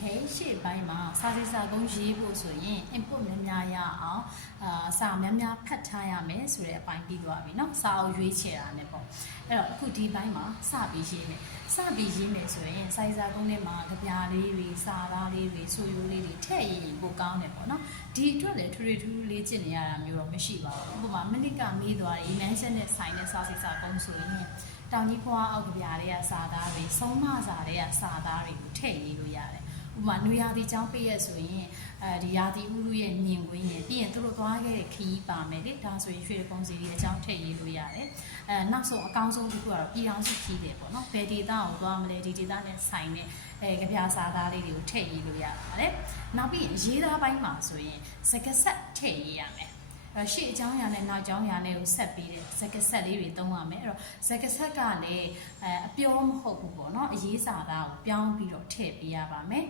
Okay ရှေ့ပိုင်းမှာစာစီစာကုန်းရေးဖို့ဆိုရင် input များများရအောင်စာများများဖတ်ထားရမယ်ဆိုတဲ့အပိုင်းပြီးသွားပြီเนาะစာအုပ်ရွေးချယ်တာ ਨੇ ပေါ့အဲ့တော့အခုဒီပိုင်းမှာစပြီးရေးမယ်ဆိုရင်စာစီစာကုန်းထဲမှာကြပြလေးတွေစာသားလေးတွေဆိုရိုးလေးတွေထည့်ရင်ပိုကောင်းတယ်ပေါ့เนาะဒီအတွက်လည်းထူထူလေးကျင့်နေရတာမျိုးတော့မရှိပါဘူးဥပမာမိနစ်ကမေးသွားတယ် imagine နဲ့ဆိုင်တဲ့စာစီစာကုန်းဆိုရင်တောင်ကြီးဖွားအောက်ကြပြတွေကစာသားတွေဆုံးမစာတွေကစာသားတွေကိုထည့်ရေးလို့ရတယ်ဥပမာနွေရာသီကျောင်းပေးရဆိုရင်ဒီရာသီဥတုရဲ့မြင်ကွင်းရဲ့ပြီးရင်သူတို့သွားခဲ့တဲ့ခရီးပါမယ်လေဒါဆိုရင်ရွှေပုံစီတွေအကြောင်းထည့်ရေးလို့ရတယ်နောက်ဆုံးအကောင်းဆုံးတစ်ခုကတော့ပြည်အောင်စုခီးတယ်ပေါ့နော်ဘယ်ဒေသကိုသွားမလဲဒီဒေသနဲ့ဆိုင်တဲ့ကြပြစာသားလေးတွေကိုထည့်ရေးလို့ရပါတယ်နောက်ပြီးရေးသားပိုင်းမှာဆိုရင်စကားဆက်ထည့်ရေးရမယ်ရှေ့အကြောင်းအရာနဲ့နောက်အကြောင်းအရာနဲ့ကိုဆက်ပြီးတဲ့စကားဆက်လေးတွေသုံးရမယ်အဲ့တော့စကားဆက်ကလည်းအပြောမဟုတ်ဘူးပေါ့နော်အရေးစာသားကိုပြောင်းပြီးတော့ထည့်ပေးရပါမယ်